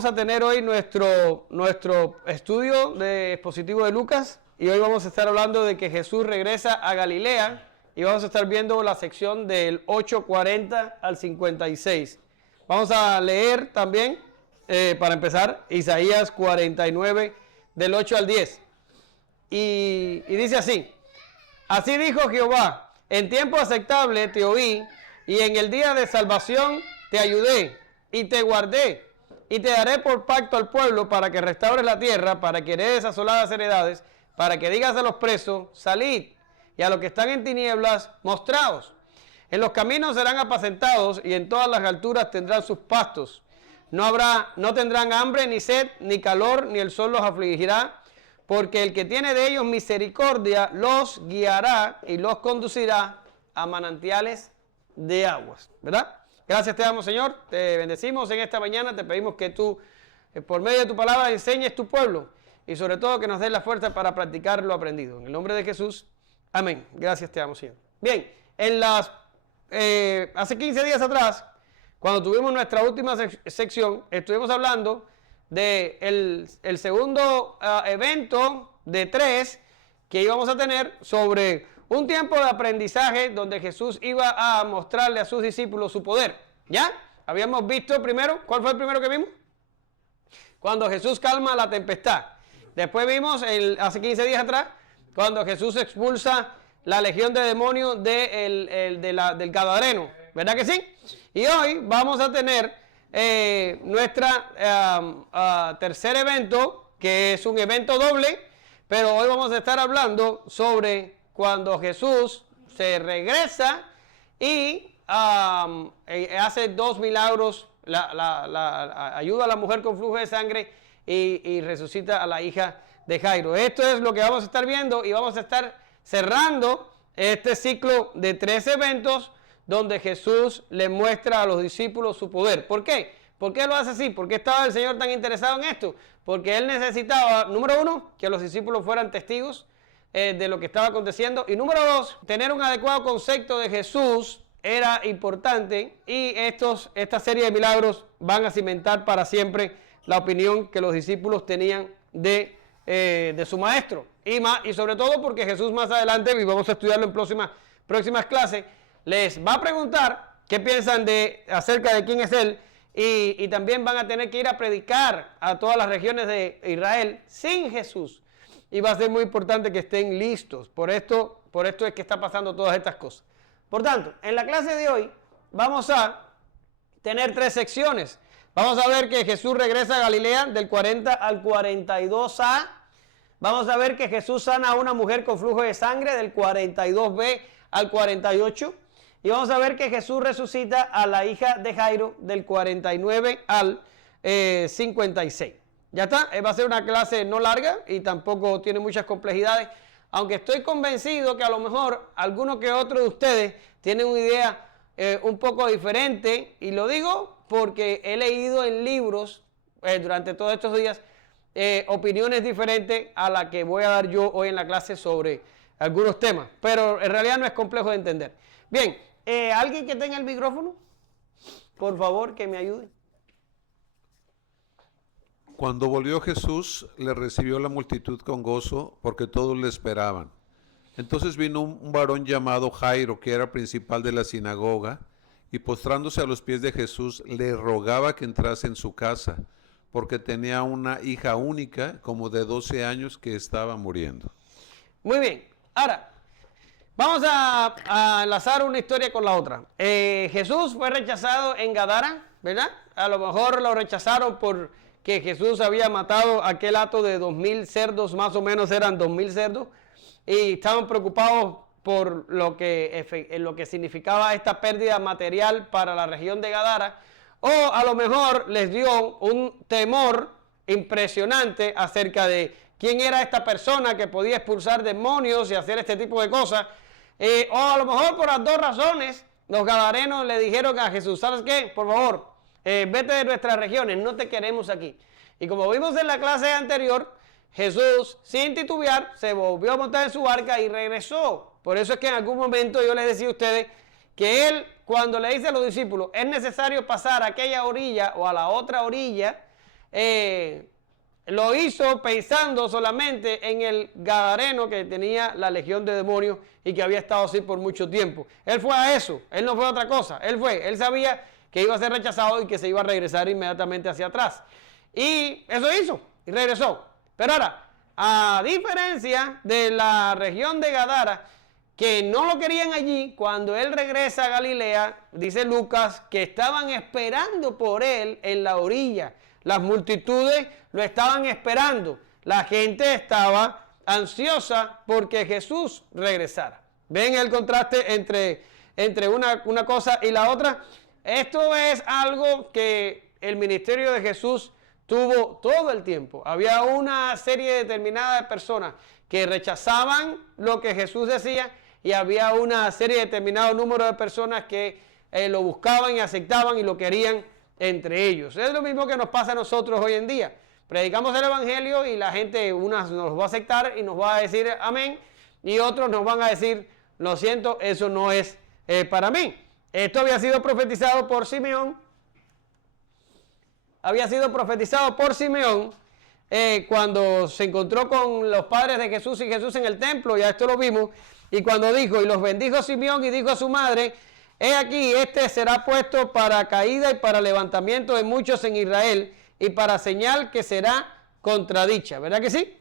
vamos a tener hoy nuestro estudio de expositivo de Lucas, y hoy vamos a estar hablando de que Jesús regresa a Galilea, y vamos a estar viendo la sección del 8:40 al 56. Vamos a leer también, para empezar, Isaías 49 del 8 al 10. Y dice así: así dijo Jehová, en tiempo aceptable te oí, y en el día de salvación te ayudé, y te guardé, y te daré por pacto al pueblo para que restaures la tierra, para que heredes asoladas heredades, para que digas a los presos, salid, y a los que están en tinieblas, mostraos. En los caminos serán apacentados, y en todas las alturas tendrán sus pastos. No tendrán hambre, ni sed, ni calor, ni el sol los afligirá, porque el que tiene de ellos misericordia los guiará y los conducirá a manantiales de aguas. ¿Verdad? Gracias te damos, Señor, te bendecimos en esta mañana, te pedimos que tú, por medio de tu palabra, enseñes tu pueblo, y sobre todo que nos des la fuerza para practicar lo aprendido. En el nombre de Jesús, amén. Gracias te damos, Señor. Bien, hace 15 días atrás, cuando tuvimos nuestra última sección, estuvimos hablando de el segundo evento de 3 que íbamos a tener sobre un tiempo de aprendizaje donde Jesús iba a mostrarle a sus discípulos su poder. ¿Ya? Habíamos visto primero, ¿cuál fue el primero que vimos? Cuando Jesús calma la tempestad. Después vimos, hace 15 días atrás, cuando Jesús expulsa la legión de demonios del Gadareno. ¿Verdad que sí? Y hoy vamos a tener nuestra tercer evento, que es un evento doble, pero hoy vamos a estar hablando sobre cuando Jesús se regresa y hace 2 milagros, ayuda a la mujer con flujo de sangre y resucita a la hija de Jairo. Esto es lo que vamos a estar viendo, y vamos a estar cerrando este ciclo de 3 eventos donde Jesús le muestra a los discípulos su poder. ¿Por qué? ¿Por qué lo hace así? ¿Por qué estaba el Señor tan interesado en esto? Porque Él necesitaba, número 1, que los discípulos fueran testigos de lo que estaba aconteciendo, y número 2, tener un adecuado concepto de Jesús era importante, y esta serie de milagros van a cimentar para siempre la opinión que los discípulos tenían de su maestro, y sobre todo porque Jesús más adelante, y vamos a estudiarlo en próximas clases, les va a preguntar qué piensan acerca de quién es Él, y también van a tener que ir a predicar a todas las regiones de Israel sin Jesús. Y va a ser muy importante que estén listos. Por esto es que está pasando todas estas cosas. Por tanto, en la clase de hoy vamos a tener 3 secciones. Vamos a ver que Jesús regresa a Galilea del 40 al 42a. Vamos a ver que Jesús sana a una mujer con flujo de sangre del 42b al 48. Y vamos a ver que Jesús resucita a la hija de Jairo del 49 al 56. Ya está, va a ser una clase no larga y tampoco tiene muchas complejidades, aunque estoy convencido que a lo mejor alguno que otro de ustedes tiene una idea un poco diferente, y lo digo porque he leído en libros durante todos estos días opiniones diferentes a las que voy a dar yo hoy en la clase sobre algunos temas, pero en realidad no es complejo de entender. Bien, ¿alguien que tenga el micrófono? Por favor, que me ayude. Cuando volvió Jesús, le recibió la multitud con gozo, porque todos le esperaban. Entonces vino un varón llamado Jairo, que era principal de la sinagoga, y postrándose a los pies de Jesús, le rogaba que entrase en su casa, porque tenía una hija única, como de 12 años, que estaba muriendo. Muy bien, ahora, vamos a enlazar una historia con la otra. Jesús fue rechazado en Gadara, ¿verdad? A lo mejor lo rechazaron porque Jesús había matado aquel hato de 2,000 cerdos, más o menos eran 2,000 cerdos, y estaban preocupados por lo que significaba esta pérdida material para la región de Gadara, o a lo mejor les dio un temor impresionante acerca de quién era esta persona que podía expulsar demonios y hacer este tipo de cosas, o a lo mejor por las 2 razones, los gadarenos le dijeron a Jesús: ¿sabes qué? Por favor, vete de nuestras regiones, no te queremos aquí. Y como vimos en la clase anterior, Jesús, sin titubear, se volvió a montar en su barca y regresó. Por eso es que en algún momento yo les decía a ustedes que Él, cuando le dice a los discípulos, es necesario pasar a aquella orilla o a la otra orilla, lo hizo pensando solamente en el gadareno que tenía la legión de demonios y que había estado así por mucho tiempo. Él fue a eso, él no fue a otra cosa. Él sabía que iba a ser rechazado y que se iba a regresar inmediatamente hacia atrás. Y eso hizo, y regresó. Pero ahora, a diferencia de la región de Gadara, que no lo querían allí, cuando él regresa a Galilea, dice Lucas, que estaban esperando por él en la orilla. Las multitudes lo estaban esperando. La gente estaba ansiosa porque Jesús regresara. ¿Ven el contraste entre una cosa y la otra? Esto es algo que el ministerio de Jesús tuvo todo el tiempo. Había una serie determinada de personas que rechazaban lo que Jesús decía y había una serie determinado número de personas que lo buscaban y aceptaban y lo querían entre ellos. Es lo mismo que nos pasa a nosotros hoy en día. Predicamos el evangelio y la gente, unas nos va a aceptar y nos va a decir amén, y otros nos van a decir, lo siento, eso no es para mí. Esto había sido profetizado por Simeón. Había sido profetizado por Simeón cuando se encontró con los padres de Jesús y Jesús en el templo, ya esto lo vimos, y cuando dijo, y los bendijo Simeón y dijo a su madre, he aquí, este será puesto para caída y para levantamiento de muchos en Israel, y para señal que será contradicha. ¿Verdad que sí?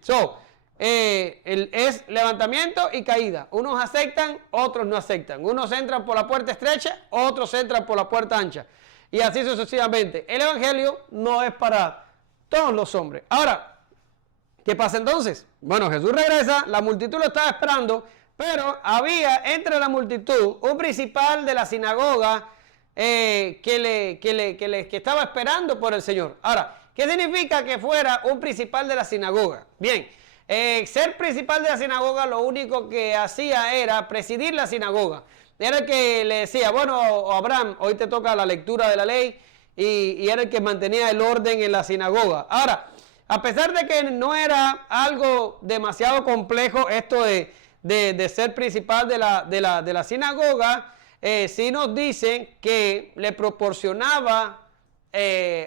Es levantamiento y caída. Unos aceptan, otros no aceptan. Unos entran por la puerta estrecha, otros entran por la puerta ancha. Y así sucesivamente. El evangelio no es para todos los hombres. Ahora, ¿qué pasa entonces? Bueno, Jesús regresa, la multitud lo estaba esperando, pero había entre la multitud un principal de la sinagoga que estaba esperando por el Señor. Ahora, ¿qué significa que fuera un principal de la sinagoga? Bien, ser principal de la sinagoga lo único que hacía era presidir la sinagoga. Era el que le decía, bueno, Abraham, hoy te toca la lectura de la ley, y era el que mantenía el orden en la sinagoga. Ahora, a pesar de que no era algo demasiado complejo esto de ser principal de la sinagoga, sí nos dice que le proporcionaba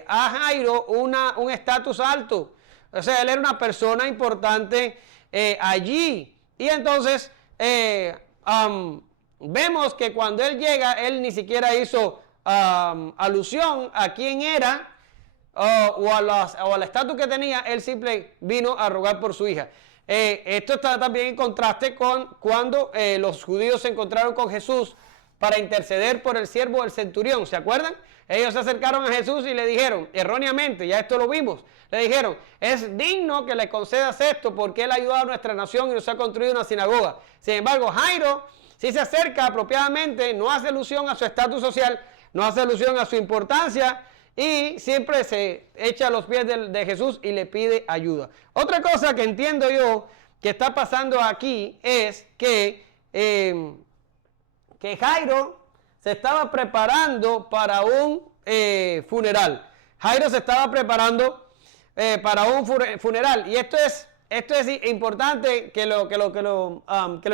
a Jairo un estatus alto. O sea, él era una persona importante allí. Y entonces vemos que cuando él llega, él ni siquiera hizo alusión a quién era o al estatus que tenía. Él simple vino a rogar por su hija. Esto está también en contraste con cuando los judíos se encontraron con Jesús para interceder por el siervo del centurión. ¿Se acuerdan? Ellos se acercaron a Jesús y le dijeron, erróneamente, ya esto lo vimos, le dijeron, es digno que le concedas esto porque él ha ayudado a nuestra nación y nos ha construido una sinagoga. Sin embargo, Jairo sí se acerca apropiadamente, no hace alusión a su estatus social, no hace alusión a su importancia y siempre se echa a los pies de Jesús y le pide ayuda. Otra cosa que entiendo yo que está pasando aquí es que Jairo se estaba preparando para un funeral. Jairo se estaba preparando para un funeral. Y esto es importante que lo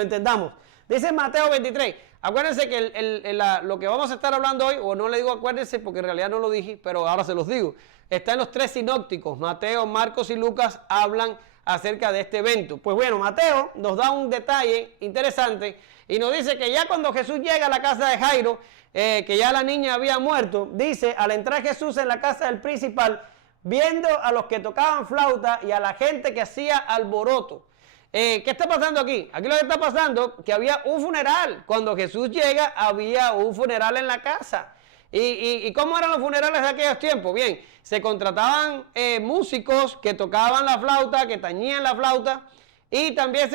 entendamos. Dice Mateo 23. Acuérdense que lo que vamos a estar hablando hoy, o no le digo acuérdense porque en realidad no lo dije, pero ahora se los digo. Está en los tres sinópticos. Mateo, Marcos y Lucas hablan acerca de este evento. Pues bueno, Mateo nos da un detalle interesante y nos dice que ya cuando Jesús llega a la casa de Jairo, que ya la niña había muerto, dice, al entrar Jesús en la casa del principal, viendo a los que tocaban flauta y a la gente que hacía alboroto. ¿Qué está pasando aquí? Aquí lo que está pasando es que había un funeral. Cuando Jesús llega, había un funeral en la casa. ¿Y cómo eran los funerales de aquellos tiempos? Bien, se contrataban músicos que tocaban la flauta, que tañían la flauta, y también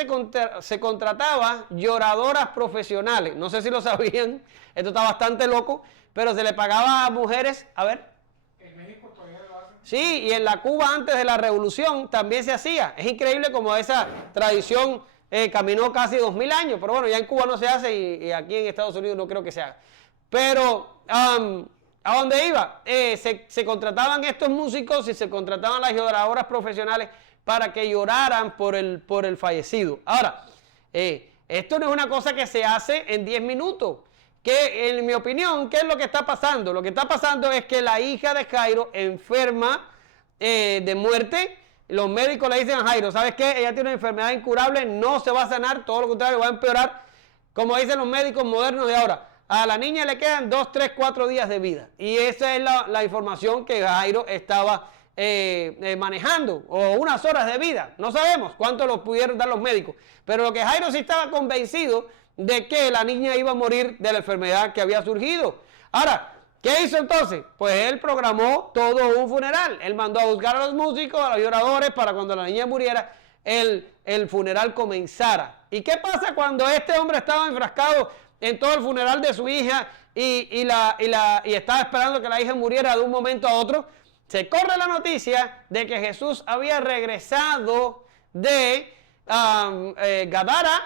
se contrataba lloradoras profesionales. No sé si lo sabían, esto está bastante loco, pero se le pagaba a mujeres, a ver. En México todavía lo hacen. Sí, y en la Cuba antes de la Revolución también se hacía. Es increíble como esa tradición caminó casi 2000 años, pero bueno, ya en Cuba no se hace y aquí en Estados Unidos no creo que se haga. Pero a dónde iba, se contrataban estos músicos y se contrataban las lloradoras profesionales para que lloraran por el fallecido. Ahora, esto no es una cosa que se hace en 10 minutos. Que en mi opinión, ¿qué es lo que está pasando? Lo que está pasando es que la hija de Jairo enferma de muerte, los médicos le dicen a Jairo, ¿sabes qué? Ella tiene una enfermedad incurable, no se va a sanar, todo lo contrario, va a empeorar. Como dicen los médicos modernos de ahora, a la niña le quedan 2, 3, 4 días de vida. Y esa es la información que Jairo estaba manejando, o unas horas de vida. No sabemos cuánto lo pudieron dar los médicos, pero lo que Jairo sí estaba convencido de que la niña iba a morir de la enfermedad que había surgido. Ahora, ¿qué hizo entonces? Pues él programó todo un funeral. Él mandó a buscar a los músicos, a los lloradores, para cuando la niña muriera, el funeral comenzara. ¿Y qué pasa cuando este hombre estaba enfrascado en todo el funeral de su hija y estaba esperando que la hija muriera de un momento a otro? Se corre la noticia de que Jesús había regresado de Gadara,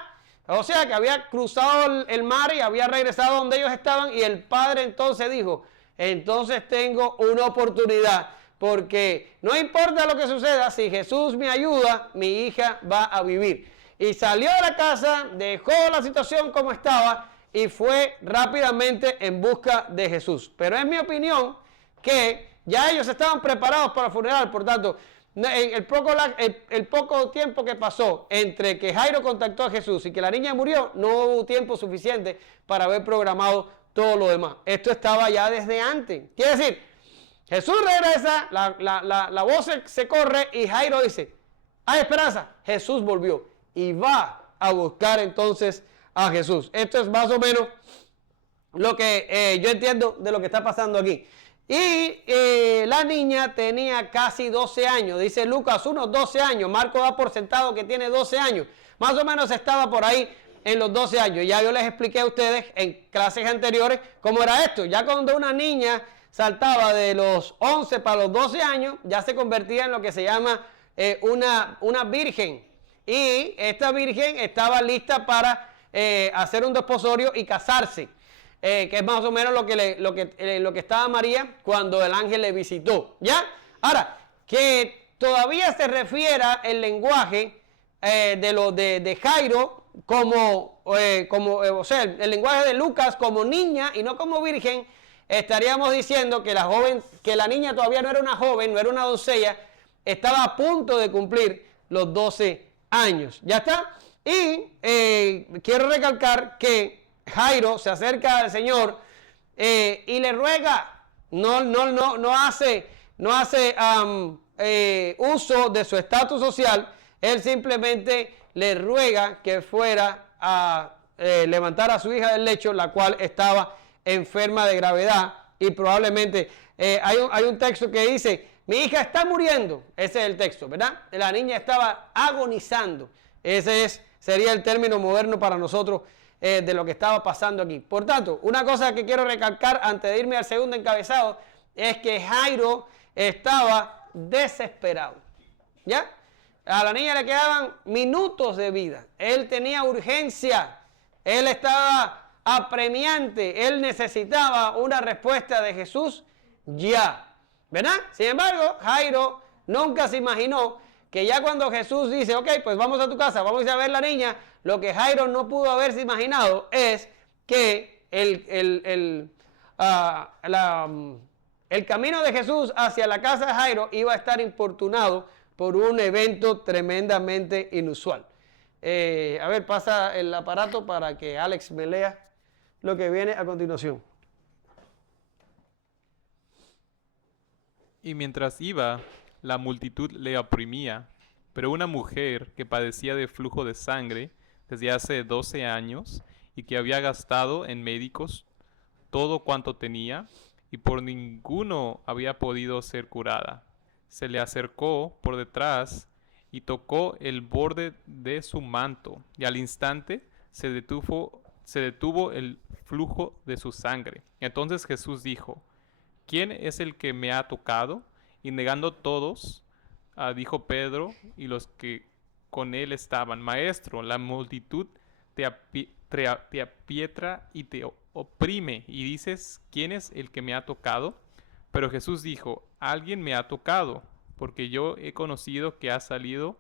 o sea que había cruzado el mar y había regresado donde ellos estaban, y el padre entonces dijo, entonces tengo una oportunidad, porque no importa lo que suceda, si Jesús me ayuda, mi hija va a vivir. Y salió de la casa, dejó la situación como estaba y fue rápidamente en busca de Jesús. Pero es mi opinión que ya ellos estaban preparados para el funeral, por tanto, el poco tiempo que pasó entre que Jairo contactó a Jesús y que la niña murió, no hubo tiempo suficiente para haber programado todo lo demás. Esto estaba ya desde antes. Quiere decir, Jesús regresa, la voz se corre y Jairo dice, hay esperanza, Jesús volvió y va a buscar entonces a Jesús. Esto es más o menos lo que yo entiendo de lo que está pasando aquí. Y la niña tenía casi 12 años, dice Lucas, unos 12 años. Marco da por sentado que tiene 12 años. Más o menos estaba por ahí en los 12 años. Ya yo les expliqué a ustedes en clases anteriores cómo era esto. Ya cuando una niña saltaba de los 11 para los 12 años, ya se convertía en lo que se llama una virgen. Y esta virgen estaba lista para hacer un desposorio y casarse. Que es más o menos lo que estaba María cuando el ángel le visitó, ¿ya? Ahora, que todavía se refiera el lenguaje de Jairo o sea, el lenguaje de Lucas como niña y no como virgen, estaríamos diciendo que la niña todavía no era una joven, no era una doncella, estaba a punto de cumplir los 12 años, ¿ya está? Y quiero recalcar que Jairo se acerca al Señor y le ruega, no hace uso de su estatus social, él simplemente le ruega que fuera a levantar a su hija del lecho, la cual estaba enferma de gravedad, y probablemente hay un texto que dice, mi hija está muriendo, ese es el texto, ¿verdad? La niña estaba agonizando, sería el término moderno para nosotros de lo que estaba pasando aquí. Por tanto, una cosa que quiero recalcar antes de irme al segundo encabezado es que Jairo estaba desesperado, ¿ya? A la niña le quedaban minutos de vida, él tenía urgencia, él estaba apremiante, él necesitaba una respuesta de Jesús ya, ¿verdad? Sin embargo, Jairo nunca se imaginó que ya cuando Jesús dice, ok, pues vamos a tu casa, vamos a ir a ver la niña, lo que Jairo no pudo haberse imaginado es que el camino de Jesús hacia la casa de Jairo iba a estar importunado por un evento tremendamente inusual. A ver, pasa el aparato para que Alex me lea lo que viene a continuación. Y mientras iba, la multitud le oprimía, pero una mujer que padecía de flujo de sangre desde hace 12 años y que había gastado en médicos todo cuanto tenía y por ninguno había podido ser curada, se le acercó por detrás y tocó el borde de su manto, y al instante se detuvo el flujo de su sangre. Entonces Jesús dijo, ¿quién es el que me ha tocado? Y negando todos, dijo Pedro y los que con él estaban, Maestro, la multitud te aprieta y te oprime, y dices, ¿quién es el que me ha tocado? Pero Jesús dijo, alguien me ha tocado, porque yo he conocido que ha salido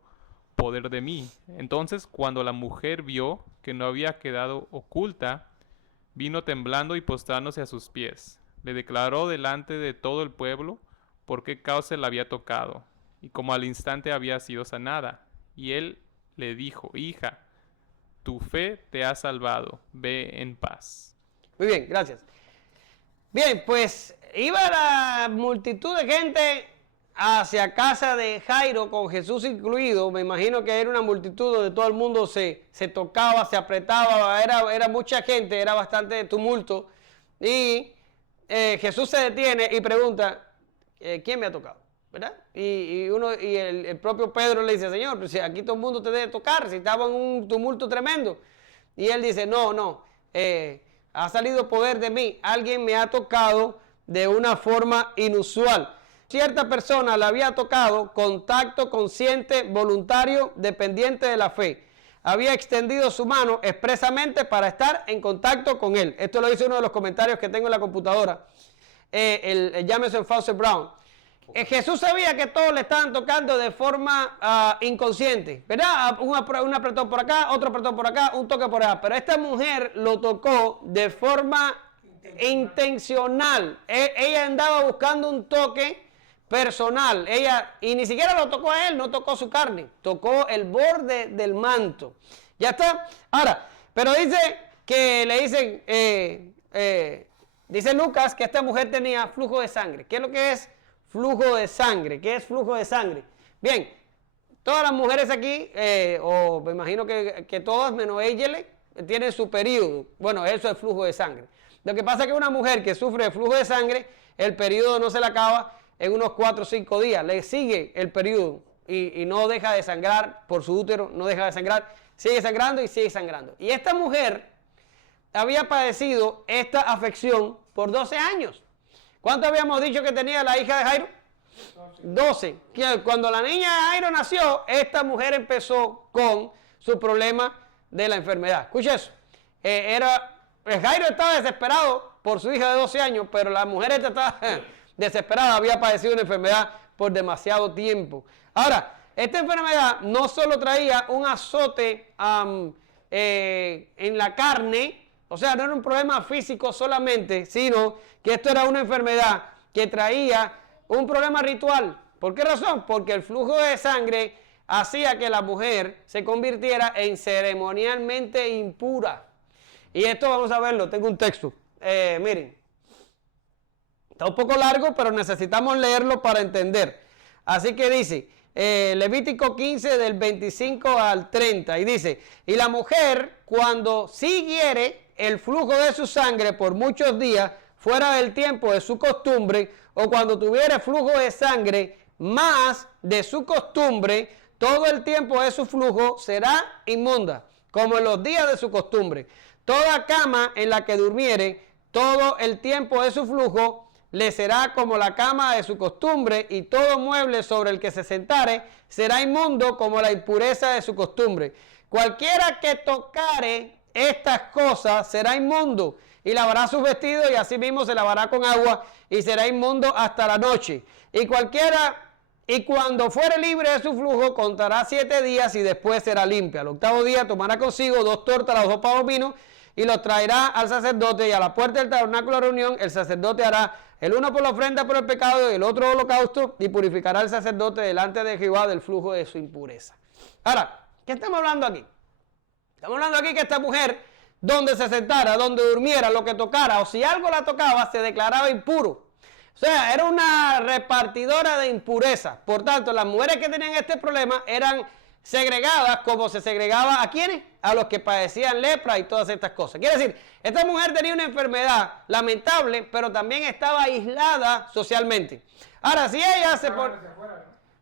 poder de mí. Entonces, cuando la mujer vio que no había quedado oculta, vino temblando y postrándose a sus pies. Le declaró delante de todo el pueblo por qué causa la había tocado, y como al instante había sido sanada. Y él le dijo: hija, tu fe te ha salvado, ve en paz. Muy bien, gracias. Bien, pues iba la multitud de gente hacia casa de Jairo, con Jesús incluido. Me imagino que era una multitud donde todo el mundo se tocaba, se apretaba, era mucha gente, era bastante tumulto. Y Jesús se detiene y pregunta: ¿quién me ha tocado? ¿Verdad? Y el propio Pedro le dice: Señor, pues si aquí todo el mundo te debe tocar, si estaba en un tumulto tremendo. Y él dice: no, ha salido poder de mí, alguien me ha tocado de una forma inusual. Cierta persona le había tocado, contacto consciente, voluntario, dependiente de la fe. Había extendido su mano expresamente para estar en contacto con él. Esto lo dice uno de los comentarios que tengo en la computadora, el Jameson Fawcett Brown. Jesús sabía que todos le estaban tocando de forma inconsciente, ¿verdad? Un apretón por acá, otro apretón por acá, un toque por allá. Pero esta mujer lo tocó de forma intencional. Ella andaba buscando un toque personal. Y ni siquiera lo tocó a él, no tocó su carne, tocó el borde del manto. Ya está. Ahora, pero dice que le dicen, dice Lucas que esta mujer tenía flujo de sangre. ¿Qué es lo que es flujo de sangre? ¿Qué es flujo de sangre? Bien, todas las mujeres aquí, o me imagino que todas menos ella, tienen su periodo. Bueno, eso es flujo de sangre. Lo que pasa es que una mujer que sufre de flujo de sangre, el periodo no se le acaba en unos 4 o 5 días. Le sigue el periodo y no deja de sangrar por su útero, no deja de sangrar, sigue sangrando y sigue sangrando. Y esta mujer había padecido esta afección por 12 años. ¿Cuánto habíamos dicho que tenía la hija de Jairo? 12. Cuando la niña de Jairo nació, esta mujer empezó con su problema de la enfermedad. Escucha eso. Jairo estaba desesperado por su hija de 12 años, pero la mujer esta estaba desesperada, había padecido una enfermedad por demasiado tiempo. Ahora, esta enfermedad no solo traía un azote en la carne, o sea, no era un problema físico solamente, sino que esto era una enfermedad que traía un problema ritual. ¿Por qué razón? Porque el flujo de sangre hacía que la mujer se convirtiera en ceremonialmente impura. Y esto vamos a verlo, tengo un texto. Miren, está un poco largo, pero necesitamos leerlo para entender. Así que dice, Levítico 15 del 25 al 30, y dice: y la mujer, cuando siguiere el flujo de su sangre por muchos días, fuera del tiempo de su costumbre, o cuando tuviere flujo de sangre más de su costumbre, todo el tiempo de su flujo será inmunda, como en los días de su costumbre. Toda cama en la que durmiere, todo el tiempo de su flujo, le será como la cama de su costumbre, y todo mueble sobre el que se sentare será inmundo como la impureza de su costumbre. Cualquiera que tocare estas cosas será inmundo, y lavará sus vestidos, y asimismo se lavará con agua, y será inmundo hasta la noche. Y cuando fuere libre de su flujo, contará 7 días, y después será limpia. Al 8º día tomará consigo 2 tórtolas, 2 pavos finos, y los traerá al sacerdote, y a la puerta del tabernáculo de reunión el sacerdote hará el uno por la ofrenda por el pecado y el otro holocausto, y purificará al sacerdote delante de Jehová del flujo de su impureza. Ahora, ¿qué estamos hablando aquí? Estamos hablando aquí que esta mujer, donde se sentara, donde durmiera, lo que tocara, o si algo la tocaba, se declaraba impuro. O sea, era una repartidora de impureza. Por tanto, las mujeres que tenían este problema eran segregadas, como se segregaba ¿a quiénes? A los que padecían lepra y todas estas cosas. Quiere decir, esta mujer tenía una enfermedad lamentable, pero también estaba aislada socialmente. Ahora, si ella se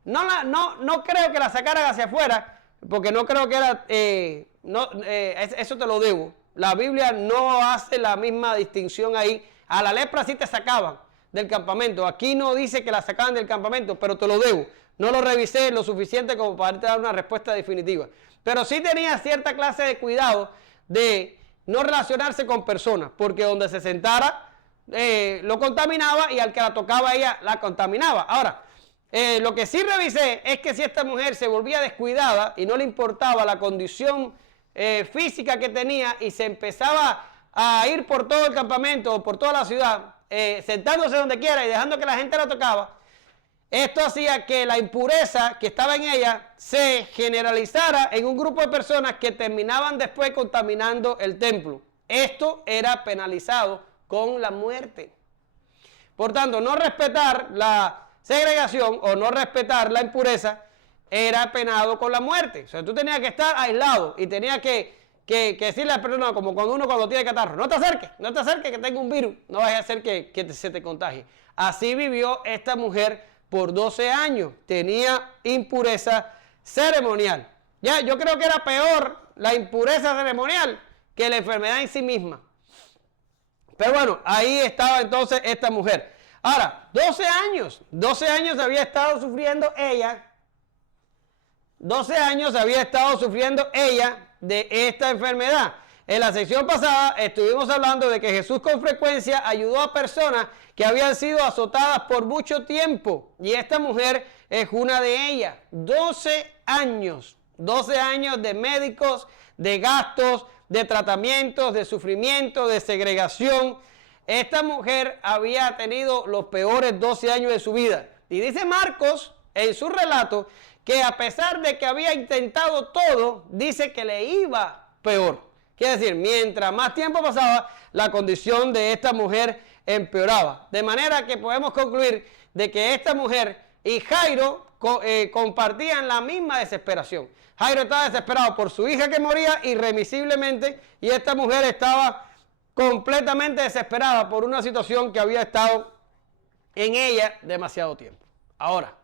no creo que la sacaran hacia afuera, porque no creo que era, eso te lo debo. La Biblia no hace la misma distinción ahí. A la lepra sí te sacaban del campamento. Aquí no dice que la sacaban del campamento, pero te lo debo. No lo revisé lo suficiente como para dar una respuesta definitiva. Pero sí tenía cierta clase de cuidado de no relacionarse con personas, porque donde se sentara lo contaminaba, y al que la tocaba ella la contaminaba. Ahora, lo que sí revisé es que si esta mujer se volvía descuidada y no le importaba la condición física que tenía, y se empezaba a ir por todo el campamento o por toda la ciudad, sentándose donde quiera y dejando que la gente la tocaba, esto hacía que la impureza que estaba en ella se generalizara en un grupo de personas que terminaban después contaminando el templo. Esto era penalizado con la muerte. Por tanto, no respetar la segregación o no respetar la impureza era penado con la muerte. O sea, tú tenías que estar aislado y tenías que decirle a la persona, como cuando tiene catarro, no te acerques que tengo un virus, no vayas a hacer que se te contagie. Así vivió esta mujer por 12 años, tenía impureza ceremonial. Ya, yo creo que era peor la impureza ceremonial que la enfermedad en sí misma. Pero bueno, ahí estaba entonces esta mujer. Ahora, 12 años había estado sufriendo ella. 12 años había estado sufriendo ella de esta enfermedad. En la sección pasada estuvimos hablando de que Jesús con frecuencia ayudó a personas que habían sido azotadas por mucho tiempo. Y esta mujer es una de ellas. 12 años de médicos, de gastos, de tratamientos, de sufrimiento, de segregación. Esta mujer había tenido los peores 12 años de su vida. Y dice Marcos en su relato que a pesar de que había intentado todo, dice que le iba peor. Quiere decir, mientras más tiempo pasaba, la condición de esta mujer empeoraba. De manera que podemos concluir de que esta mujer y Jairo compartían la misma desesperación. Jairo estaba desesperado por su hija que moría irremisiblemente y esta mujer estaba completamente desesperada por una situación que había estado en ella demasiado tiempo. Ahora,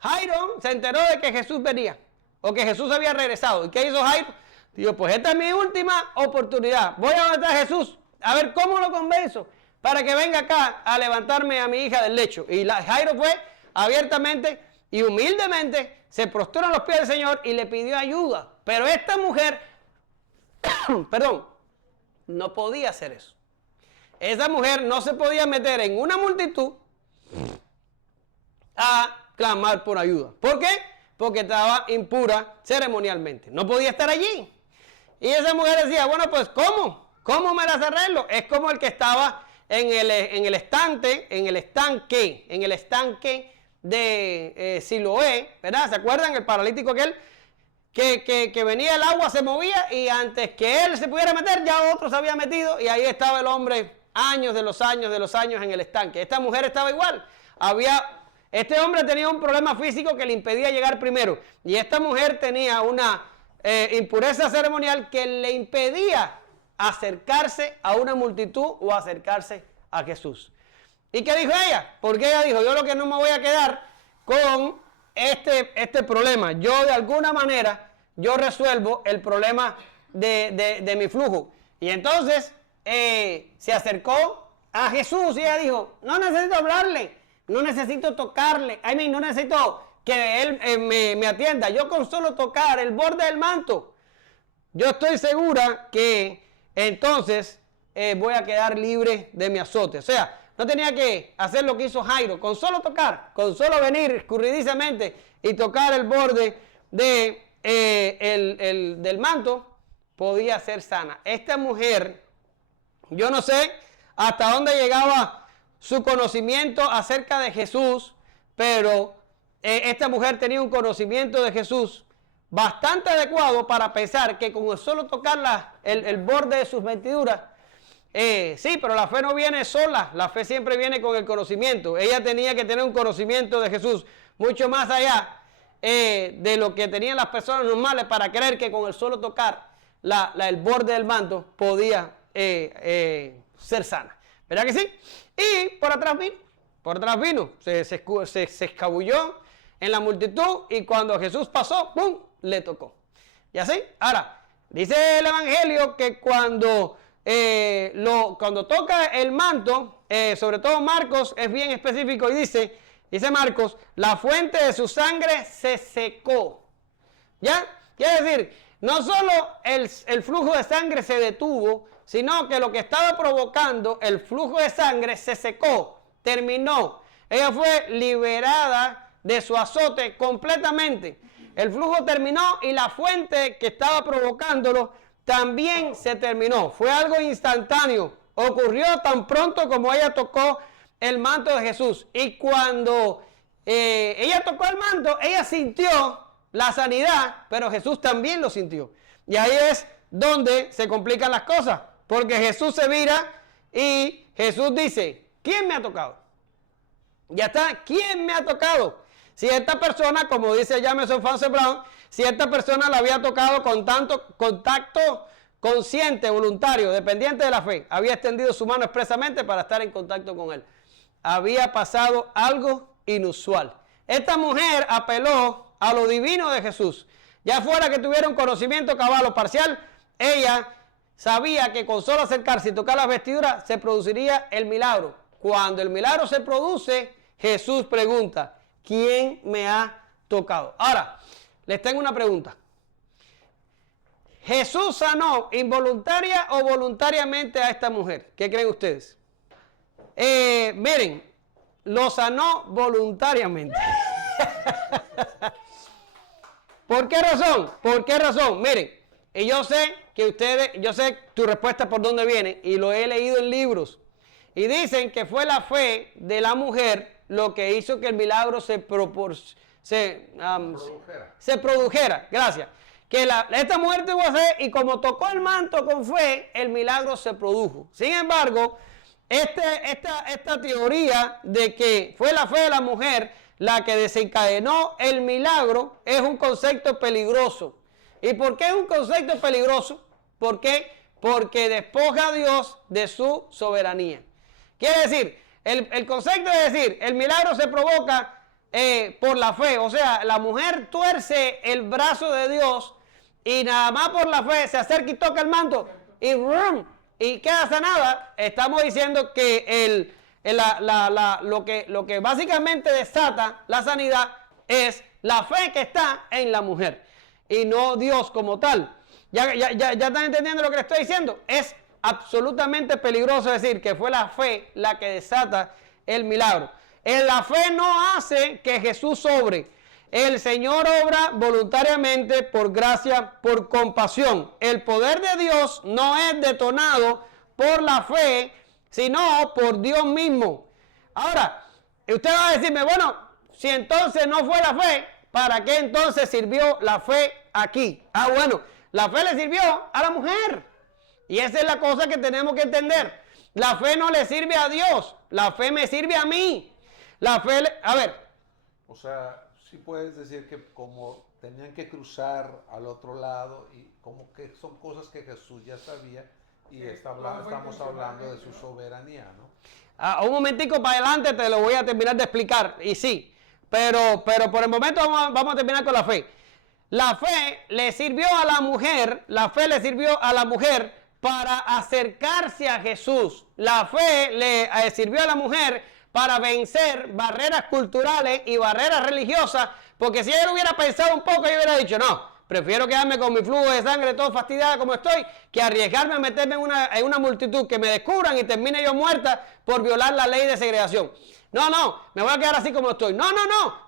Jairo se enteró de que Jesús venía o que Jesús había regresado. ¿Y qué hizo Jairo? Dijo, pues esta es mi última oportunidad. Voy a matar a Jesús, a ver cómo lo convenzo para que venga acá a levantarme a mi hija del lecho. Y Jairo fue abiertamente y humildemente, se prostró a los pies del Señor y le pidió ayuda. Pero esta mujer, perdón, no podía hacer eso. Esa mujer no se podía meter en una multitud a clamar por ayuda. ¿Por qué? Porque estaba impura ceremonialmente. No podía estar allí. Y esa mujer decía, bueno, pues ¿cómo? ¿Cómo me las arreglo? Es como el que estaba en el estanque de Siloé, ¿verdad? ¿Se acuerdan? El paralítico aquel que venía el agua, se movía y antes que él se pudiera meter, ya otro se había metido y ahí estaba el hombre años de los años en el estanque. Esta mujer estaba igual. Este hombre tenía un problema físico que le impedía llegar primero y esta mujer tenía una impureza ceremonial que le impedía acercarse a una multitud o acercarse a Jesús. ¿Y qué dijo ella? Porque ella dijo, yo lo que no me voy a quedar con este problema. Yo de alguna manera, yo resuelvo el problema de mi flujo. Y entonces se acercó a Jesús y ella dijo, no necesito hablarle, no necesito tocarle, no necesito que él me atienda. Yo con solo tocar el borde del manto, yo estoy segura que entonces voy a quedar libre de mi azote. O sea, no tenía que hacer lo que hizo Jairo, con solo tocar, con solo venir escurridizamente y tocar el borde del manto, podía ser sana. Esta mujer, yo no sé hasta dónde llegaba su conocimiento acerca de Jesús, pero esta mujer tenía un conocimiento de Jesús bastante adecuado para pensar que con solo tocar el borde de sus vestiduras, sí, pero la fe no viene sola, la fe siempre viene con el conocimiento. Ella tenía que tener un conocimiento de Jesús mucho más allá de lo que tenían las personas normales para creer que con el solo tocar el borde del manto podía ser sana. ¿Verdad que sí? Y por atrás vino, se escabulló en la multitud y cuando Jesús pasó, ¡pum!, le tocó. ¿Y así? Ahora, dice el Evangelio que cuando toca el manto, sobre todo Marcos es bien específico y dice Marcos, la fuente de su sangre se secó. ¿Ya? Quiere decir, no solo el flujo de sangre se detuvo, sino que lo que estaba provocando el flujo de sangre se secó, terminó. Ella fue liberada de su azote completamente. El flujo terminó y la fuente que estaba provocándolo también se terminó. Fue algo instantáneo. Ocurrió tan pronto como ella tocó el manto de Jesús. Y cuando ella tocó el manto, ella sintió la sanidad, pero Jesús también lo sintió. Y ahí es donde se complican las cosas, porque Jesús se mira y Jesús dice, ¿quién me ha tocado? Ya está, ¿quién me ha tocado? Si esta persona, como dice Jameson Francis Brown, si esta persona la había tocado con tanto contacto consciente, voluntario, dependiente de la fe, había extendido su mano expresamente para estar en contacto con él. Había pasado algo inusual. Esta mujer apeló a lo divino de Jesús. Ya fuera que tuviera un conocimiento cabal o parcial, ella sabía que con solo acercarse y tocar las vestiduras se produciría el milagro. Cuando el milagro se produce, Jesús pregunta, ¿quién me ha tocado? Ahora, les tengo una pregunta. ¿Jesús sanó involuntaria o voluntariamente a esta mujer? ¿Qué creen ustedes? Miren, lo sanó voluntariamente. ¿Por qué razón? ¿Por qué razón? Miren, y yo sé que ustedes, yo sé tu respuesta por dónde viene y lo he leído en libros. Y dicen que fue la fe de la mujer lo que hizo que el milagro se produjera. Gracias. Que esta mujer tuvo fe y como tocó el manto con fe, el milagro se produjo. Sin embargo, esta teoría de que fue la fe de la mujer la que desencadenó el milagro es un concepto peligroso. ¿Y por qué es un concepto peligroso? ¿Por qué? Porque despoja a Dios de su soberanía. Quiere decir, el concepto de decir, el milagro se provoca por la fe, o sea, la mujer tuerce el brazo de Dios y nada más por la fe se acerca y toca el manto y ¡rum! Y queda sanada. Estamos diciendo que lo que básicamente desata la sanidad es la fe que está en la mujer y no Dios como tal. ¿Ya están entendiendo lo que les estoy diciendo? Es absolutamente peligroso decir que fue la fe la que desata el milagro. La fe no hace que Jesús obre. El Señor obra voluntariamente por gracia, por compasión. El poder de Dios no es detonado por la fe, sino por Dios mismo. Ahora, usted va a decirme, bueno, si entonces no fue la fe, ¿para qué entonces sirvió la fe aquí? Bueno, la fe le sirvió a la mujer. Y esa es la cosa que tenemos que entender. La fe no le sirve a Dios, la fe me sirve a mí. La fe, a ver. O sea, sí puedes decir que como tenían que cruzar al otro lado y como que son cosas que Jesús ya sabía y estamos hablando de su soberanía, ¿no? Un momentico para adelante te lo voy a terminar de explicar, y sí, pero por el momento vamos a terminar con la fe. La fe le sirvió a la mujer, para acercarse a Jesús. La fe le sirvió a la mujer para vencer barreras culturales y barreras religiosas, porque si ella hubiera pensado un poco, ella hubiera dicho, no, prefiero quedarme con mi flujo de sangre todo fastidiada como estoy, que arriesgarme a meterme en una multitud que me descubran y termine yo muerta por violar la ley de segregación. No, me voy a quedar así como estoy. No,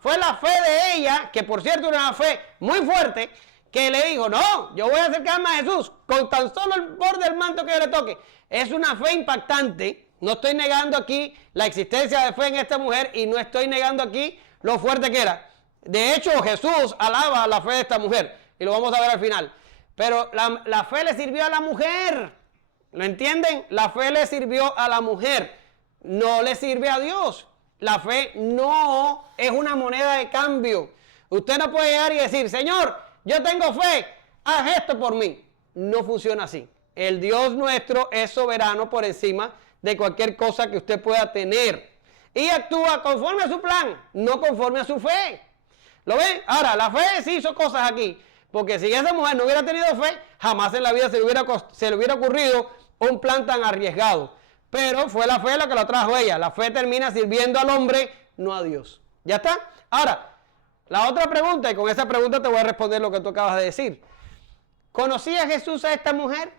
fue la fe de ella, que por cierto era una fe muy fuerte, que le dijo, no, yo voy a acercarme a Jesús con tan solo el borde del manto que yo le toque. Es una fe impactante. No estoy negando aquí la existencia de fe en esta mujer y no estoy negando aquí lo fuerte que era. De hecho, Jesús alaba la fe de esta mujer y lo vamos a ver al final. Pero la fe le sirvió a la mujer. ¿Lo entienden? La fe le sirvió a la mujer. No le sirve a Dios. La fe no es una moneda de cambio. Usted no puede llegar y decir, Señor, yo tengo fe, haz esto por mí. No funciona así. El Dios nuestro es soberano por encima de cualquier cosa que usted pueda tener. Y actúa conforme a su plan, no conforme a su fe. ¿Lo ven? Ahora, la fe sí hizo cosas aquí. Porque si esa mujer no hubiera tenido fe, jamás en la vida se le hubiera ocurrido un plan tan arriesgado. Pero fue la fe la que lo trajo ella. La fe termina sirviendo al hombre, no a Dios. ¿Ya está? Ahora, la otra pregunta, y con esa pregunta te voy a responder lo que tú acabas de decir. ¿Conocía Jesús a esta mujer?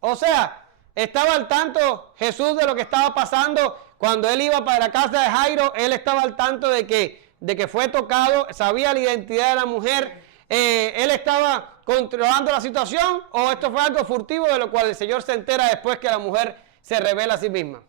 O sea, ¿estaba al tanto Jesús de lo que estaba pasando? Cuando él iba para la casa de Jairo, él estaba al tanto de que fue tocado, sabía la identidad de la mujer, él estaba controlando la situación, o esto fue algo furtivo de lo cual el Señor se entera después que la mujer se revela a sí misma.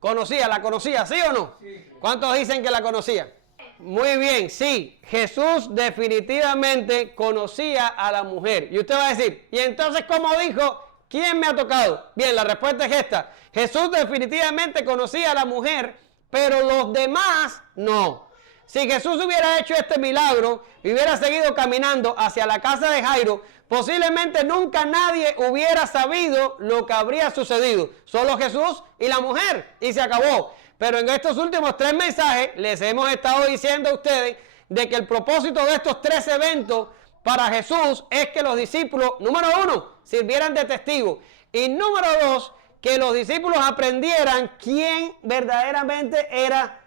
¿La conocía, sí o no? Sí. ¿Cuántos dicen que la conocía? Muy bien, sí. Jesús definitivamente conocía a la mujer. Y usted va a decir, ¿y entonces cómo dijo? ¿Quién me ha tocado? Bien, la respuesta es esta. Jesús definitivamente conocía a la mujer, pero los demás no. Si Jesús hubiera hecho este milagro y hubiera seguido caminando hacia la casa de Jairo, posiblemente nunca nadie hubiera sabido lo que habría sucedido. Solo Jesús y la mujer, y se acabó. Pero en estos últimos 3 mensajes les hemos estado diciendo a ustedes de que el propósito de estos 3 eventos para Jesús es que los discípulos, número 1, sirvieran de testigos. Y número 2, que los discípulos aprendieran quién verdaderamente era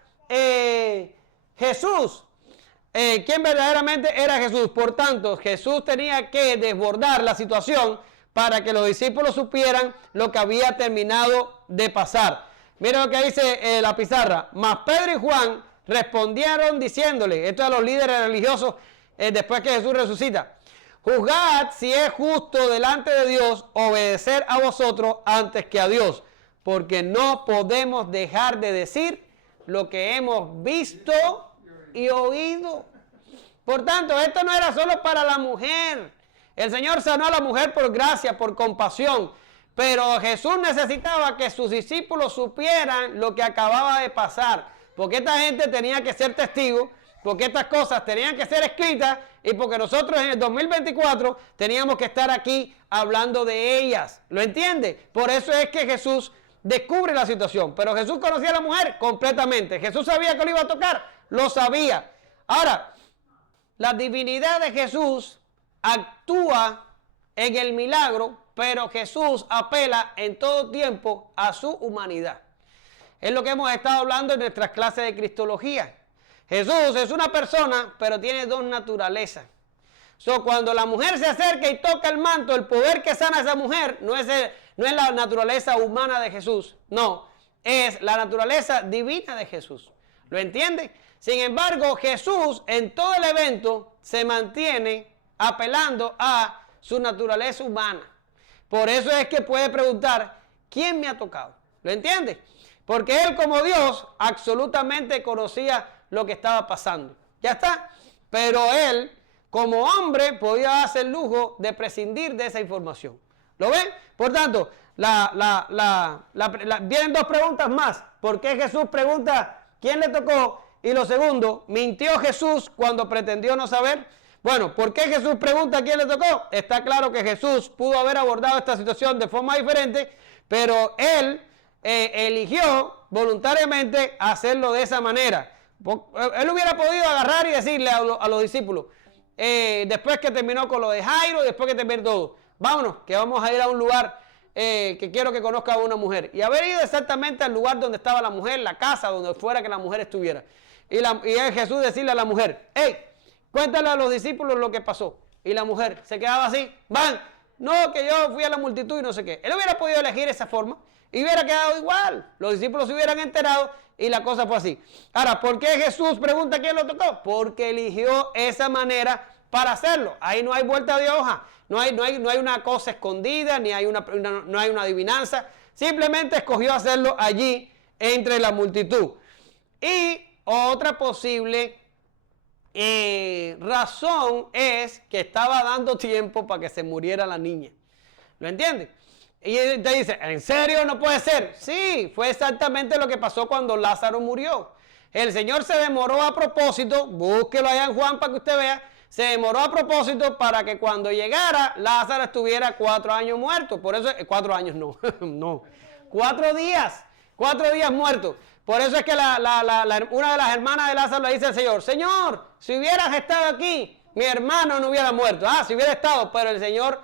Jesús. Quién verdaderamente era Jesús. Por tanto, Jesús tenía que desbordar la situación para que los discípulos supieran lo que había terminado de pasar. Mira lo que dice la pizarra. Mas Pedro y Juan respondieron diciéndole, esto a los líderes religiosos después que Jesús resucita: juzgad si es justo delante de Dios obedecer a vosotros antes que a Dios, porque no podemos dejar de decir lo que hemos visto y oído. Por tanto, esto no era solo para la mujer. El Señor sanó a la mujer por gracia, por compasión. Pero Jesús necesitaba que sus discípulos supieran lo que acababa de pasar. Porque esta gente tenía que ser testigos, porque estas cosas tenían que ser escritas y porque nosotros en el 2024 teníamos que estar aquí hablando de ellas. ¿Lo entiende? Por eso es que Jesús descubre la situación. Pero Jesús conocía a la mujer completamente. Jesús sabía que lo iba a tocar. Lo sabía. Ahora, la divinidad de Jesús actúa en el milagro, pero Jesús apela en todo tiempo a su humanidad. Es lo que hemos estado hablando en nuestras clases de Cristología. Jesús es una persona, pero tiene 2 naturalezas. Cuando la mujer se acerca y toca el manto, el poder que sana a esa mujer no es la naturaleza humana de Jesús, no, es la naturaleza divina de Jesús. ¿Lo entiende? Sin embargo, Jesús en todo el evento se mantiene apelando a su naturaleza humana. Por eso es que puede preguntar, ¿quién me ha tocado? ¿Lo entiende? Porque él como Dios absolutamente conocía lo que estaba pasando. Ya está. Pero él como hombre podía darse el lujo de prescindir de esa información. ¿Lo ven? Por tanto, vienen 2 preguntas más. ¿Por qué Jesús pregunta quién le tocó? Y lo segundo, ¿mintió Jesús cuando pretendió no saber? Bueno, ¿por qué Jesús pregunta quién le tocó? Está claro que Jesús pudo haber abordado esta situación de forma diferente, pero él eligió voluntariamente hacerlo de esa manera. Él hubiera podido agarrar y decirle a los discípulos, después que terminó con lo de Jairo, después que terminó todo, vámonos, que vamos a ir a un lugar que quiero que conozca a una mujer. Y haber ido exactamente al lugar donde estaba la mujer, la casa, donde fuera que la mujer estuviera. Y Jesús decirle a la mujer, hey, cuéntale a los discípulos lo que pasó. Y la mujer se quedaba así, van, no, que yo fui a la multitud y no sé qué. Él hubiera podido elegir esa forma y hubiera quedado igual. Los discípulos se hubieran enterado y la cosa fue así. Ahora, ¿por qué Jesús pregunta quién lo tocó? Porque eligió esa manera para hacerlo. Ahí no hay vuelta de hoja. No hay una cosa escondida, ni no hay una adivinanza. Simplemente escogió hacerlo allí entre la multitud. Y otra posible razón es que estaba dando tiempo para que se muriera la niña. ¿Lo entiende? Y te dice, ¿en serio no puede ser? Sí, fue exactamente lo que pasó cuando Lázaro murió. El Señor se demoró a propósito, búsquelo allá en Juan para que usted vea, se demoró a propósito para que cuando llegara Lázaro estuviera 4 años muerto. Por eso, 4 años no, no, 4 días, 4 días muerto. Por eso es que una de las hermanas de Lázaro le dice al Señor, Señor, si hubieras estado aquí, mi hermano no hubiera muerto. Si hubiera estado, pero el Señor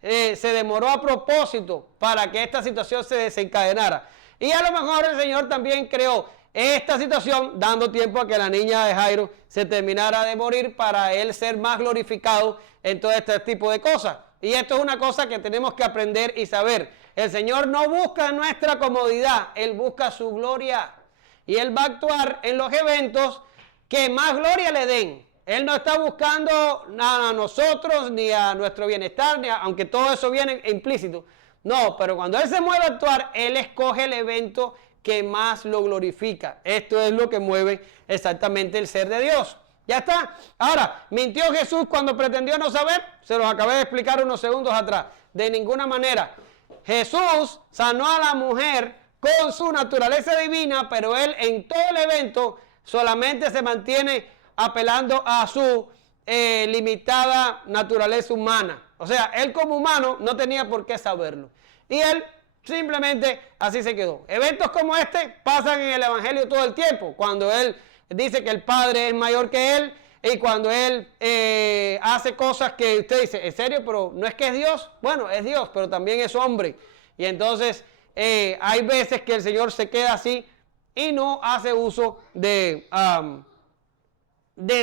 se demoró a propósito para que esta situación se desencadenara. Y a lo mejor el Señor también creó esta situación dando tiempo a que la niña de Jairo se terminara de morir para él ser más glorificado en todo este tipo de cosas. Y esto es una cosa que tenemos que aprender y saber. El Señor no busca nuestra comodidad, Él busca su gloria. Y Él va a actuar en los eventos que más gloria le den. Él no está buscando nada a nosotros, ni a nuestro bienestar, aunque todo eso viene implícito. No, pero cuando Él se mueve a actuar, Él escoge el evento que más lo glorifica. Esto es lo que mueve exactamente el ser de Dios. Ya está. Ahora, ¿mintió Jesús cuando pretendió no saber? Se los acabé de explicar unos segundos atrás. De ninguna manera. Jesús sanó a la mujer con su naturaleza divina, pero él en todo el evento solamente se mantiene apelando a su limitada naturaleza humana. O sea, él como humano no tenía por qué saberlo. Y él simplemente así se quedó. Eventos como este pasan en el Evangelio todo el tiempo. Cuando él dice que el Padre es mayor que él y cuando él hace cosas que usted dice, ¿en serio? Pero no es que es Dios. Bueno, es Dios, pero también es hombre. Y entonces hay veces que el Señor se queda así y no hace uso de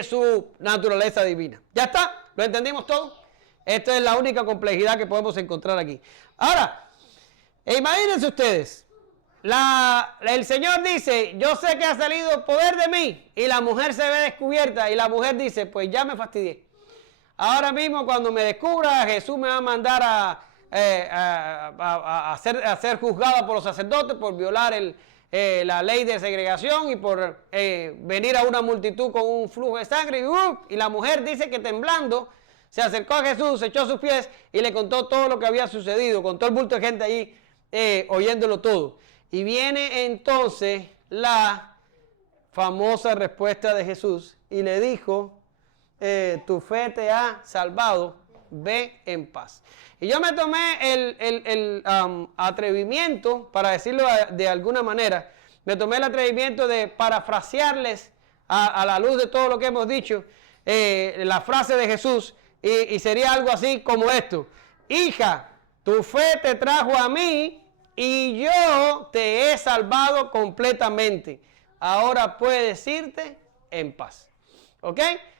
su naturaleza divina. ¿Ya está? ¿Lo entendimos todo? Esta es la única complejidad que podemos encontrar aquí. Ahora, imagínense ustedes, el Señor dice, yo sé que ha salido poder de mí, y la mujer se ve descubierta, y la mujer dice, pues ya me fastidié. Ahora mismo cuando me descubra, Jesús me va a mandar a ser juzgada por los sacerdotes por violar la ley de segregación y por venir a una multitud con un flujo de sangre. Y la mujer dice que temblando se acercó a Jesús, se echó a sus pies y le contó todo lo que había sucedido, con todo el bulto de gente allí oyéndolo todo. Y viene entonces la famosa respuesta de Jesús y le dijo, tu fe te ha salvado, ve en paz. Y yo me tomé el atrevimiento, para decirlo de alguna manera, me tomé el atrevimiento de parafrasearles a la luz de todo lo que hemos dicho, la frase de Jesús, y sería algo así como esto: hija, tu fe te trajo a mí y yo te he salvado completamente. Ahora puedes irte en paz. ¿Ok?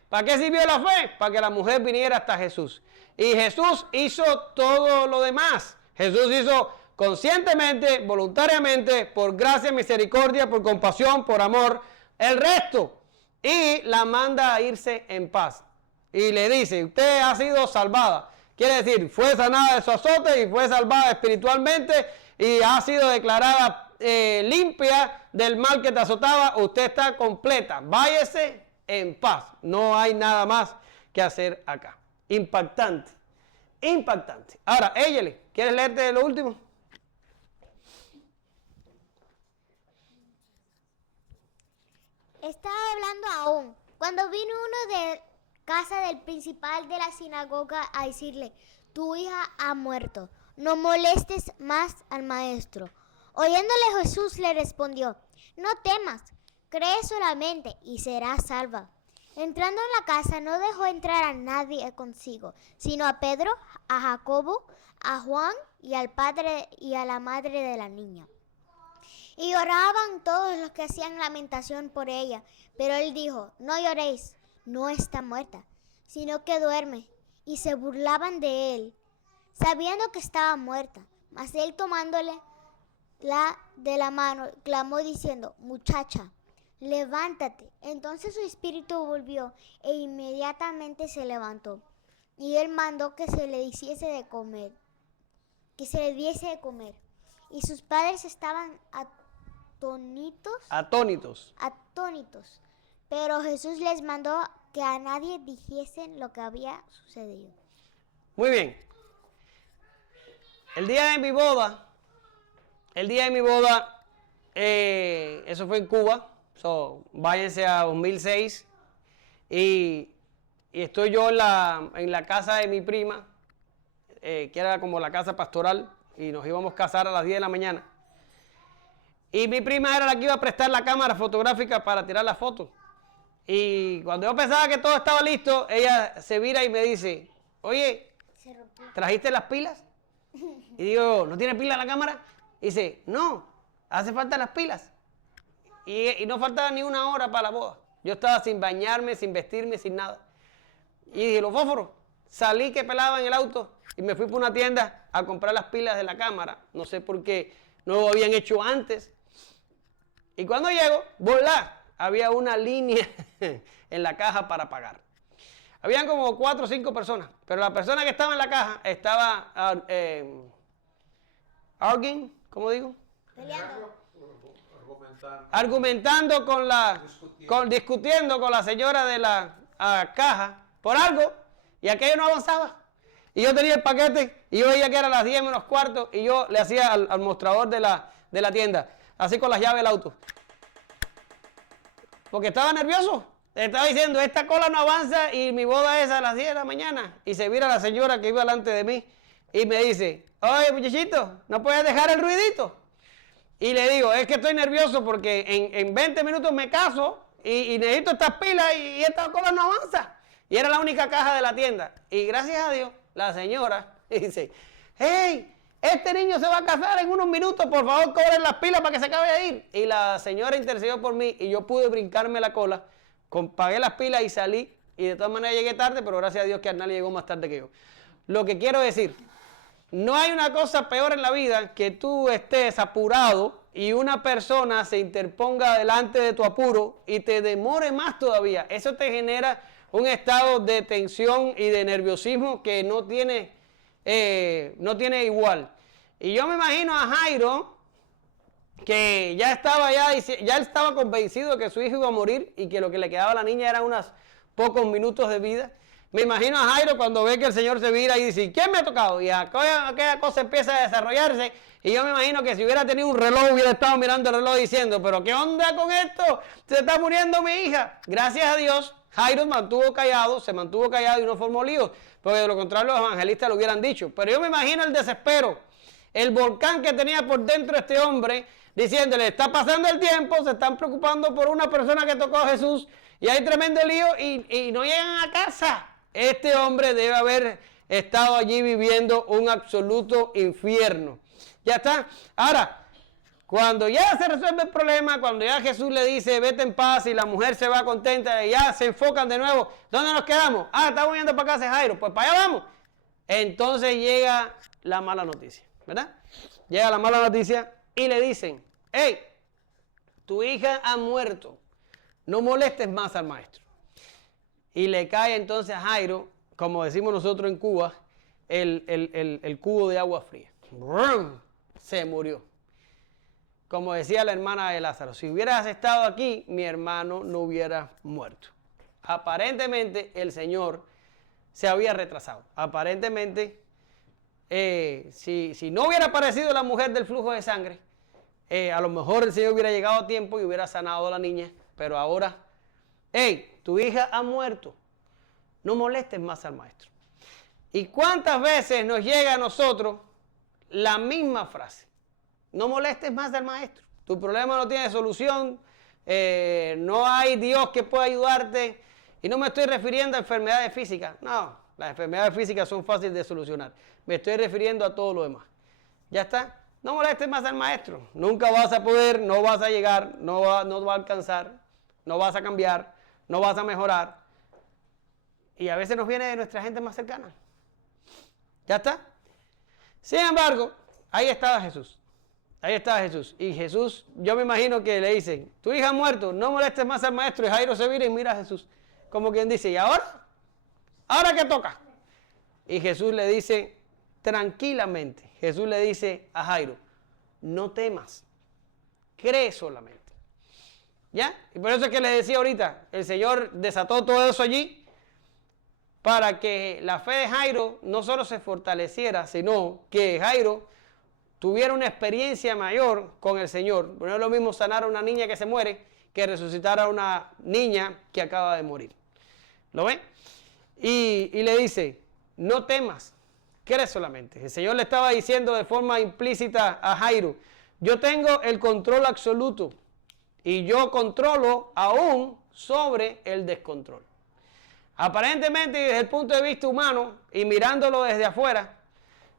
¿Para qué sirvió la fe? Para que la mujer viniera hasta Jesús. Y Jesús hizo todo lo demás. Jesús hizo conscientemente, voluntariamente, por gracia, misericordia, por compasión, por amor, el resto. Y la manda a irse en paz. Y le dice, usted ha sido salvada. Quiere decir, fue sanada de su azote y fue salvada espiritualmente y ha sido declarada limpia del mal que te azotaba. Usted está completa. Váyase en paz. No hay nada más que hacer acá. Impactante. Impactante. Ahora, Eyeli, ¿quieres leerte lo último? Estaba hablando aún, cuando vino uno de casa del principal de la sinagoga a decirle, tu hija ha muerto, no molestes más al maestro. Oyéndole Jesús le respondió, no temas, cree solamente y serás salva. Entrando en la casa no dejó entrar a nadie consigo, sino a Pedro, a Jacobo, a Juan y al padre y a la madre de la niña. Y lloraban todos los que hacían lamentación por ella. Pero él dijo, no lloréis, no está muerta, sino que duerme. Y se burlaban de él, sabiendo que estaba muerta. Mas él tomándole de la mano, clamó diciendo, muchacha, levántate. Entonces su espíritu volvió e inmediatamente se levantó. Y él mandó que se le diese de comer, Y sus padres estaban atónitos. Pero Jesús les mandó que a nadie dijesen lo que había sucedido. Muy bien. El día de mi boda, eso fue en Cuba, váyanse a 2006, y estoy yo en la casa de mi prima, que era como la casa pastoral, y nos íbamos a casar a las 10 de la mañana. Y mi prima era la que iba a prestar la cámara fotográfica para tirar la foto. Y cuando yo pensaba que todo estaba listo, ella se vira y me dice, oye, ¿trajiste las pilas? Y digo, ¿no tiene pila la cámara? Y dice, no, hace falta las pilas. Y no faltaba ni una hora para la boda. Yo estaba sin bañarme, sin vestirme, sin nada. Y dije, los fósforos. Salí que pelaba en el auto y me fui por una tienda a comprar las pilas de la cámara. No sé por qué no lo habían hecho antes. Y cuando llego, ¡volá! Había una línea en la caja para pagar. Habían como 4 o 5 personas, pero la persona que estaba en la caja estaba arguing, ¿cómo digo? argumentando discutiendo con la señora de la caja por algo, y aquello no avanzaba. Y yo tenía el paquete, y yo veía que era las 10 menos cuarto, y yo le hacía al mostrador de la tienda, así con las llaves del auto. Porque estaba nervioso. Estaba diciendo, esta cola no avanza y mi boda es a las 10 de la mañana. Y se mira la señora que iba delante de mí y me dice, oye muchachito, ¿no puedes dejar el ruidito? Y le digo, es que estoy nervioso porque en 20 minutos me caso y necesito estas pilas y esta cola no avanza. Y era la única caja de la tienda. Y gracias a Dios, la señora dice, hey, este niño se va a casar en unos minutos, por favor cobren las pilas para que se acabe de ir. Y la señora intercedió por mí y yo pude brincarme la cola, pagué las pilas y salí. Y de todas maneras llegué tarde, pero gracias a Dios que Arnal llegó más tarde que yo. Lo que quiero decir, no hay una cosa peor en la vida que tú estés apurado y una persona se interponga delante de tu apuro y te demore más todavía. Eso te genera un estado de tensión y de nerviosismo que no tiene igual. Y yo me imagino a Jairo, que ya estaba convencido de que su hijo iba a morir y que lo que le quedaba a la niña eran unos pocos minutos de vida. Me imagino a Jairo cuando ve que el Señor se vira y dice, ¿quién me ha tocado? Y aquella cosa empieza a desarrollarse. Y yo me imagino que si hubiera tenido un reloj, hubiera estado mirando el reloj diciendo, ¿pero qué onda con esto? Se está muriendo mi hija. Gracias a Dios, Jairo se mantuvo callado y no formó líos, porque de lo contrario los evangelistas lo hubieran dicho. Pero yo me imagino el desespero, el volcán que tenía por dentro este hombre, diciéndole, está pasando el tiempo, se están preocupando por una persona que tocó a Jesús, y hay tremendo lío y no llegan a casa. Este hombre debe haber estado allí viviendo un absoluto infierno. Ya está. Ahora, cuando ya se resuelve el problema, cuando ya Jesús le dice, vete en paz, y la mujer se va contenta, y ya se enfocan de nuevo, ¿dónde nos quedamos? Estamos yendo para casa de Jairo, pues para allá vamos. Entonces llega la mala noticia, ¿verdad? Llega la mala noticia y le dicen, hey, tu hija ha muerto, no molestes más al maestro. Y le cae entonces a Jairo, como decimos nosotros en Cuba, el cubo de agua fría. ¡Brum! Se murió. Como decía la hermana de Lázaro, si hubieras estado aquí, mi hermano no hubiera muerto. Aparentemente el Señor se había retrasado. Aparentemente, si no hubiera aparecido la mujer del flujo de sangre, a lo mejor el Señor hubiera llegado a tiempo y hubiera sanado a la niña. Pero ahora, hey, tu hija ha muerto. No molestes más al maestro. ¿Y cuántas veces nos llega a nosotros la misma frase? No molestes más al maestro. Tu problema no tiene solución. No hay Dios que pueda ayudarte. Y no me estoy refiriendo a enfermedades físicas. No, las enfermedades físicas son fáciles de solucionar. Me estoy refiriendo a todo lo demás. ¿Ya está? No molestes más al maestro. Nunca vas a poder, no vas a llegar, no va a alcanzar, no vas a cambiar, no vas a mejorar. Y a veces nos viene de nuestra gente más cercana. ¿Ya está? Sin embargo, ahí estaba Jesús. Ahí estaba Jesús. Y Jesús, yo me imagino que le dicen, tu hija ha muerto, no molestes más al maestro. Y Jairo se vira y mira a Jesús. Como quien dice, ¿y ahora? ¿Ahora qué toca? Y Jesús le dice, tranquilamente, Jesús le dice a Jairo, no temas, cree solamente. ¿Ya? Y por eso es que les decía ahorita, el Señor desató todo eso allí para que la fe de Jairo no solo se fortaleciera, sino que Jairo tuviera una experiencia mayor con el Señor. No es lo mismo sanar a una niña que se muere que resucitar a una niña que acaba de morir. ¿Lo ven? Y le dice, no temas, cree solamente. El Señor le estaba diciendo de forma implícita a Jairo, yo tengo el control absoluto y yo controlo aún sobre el descontrol. Aparentemente, desde el punto de vista humano y mirándolo desde afuera,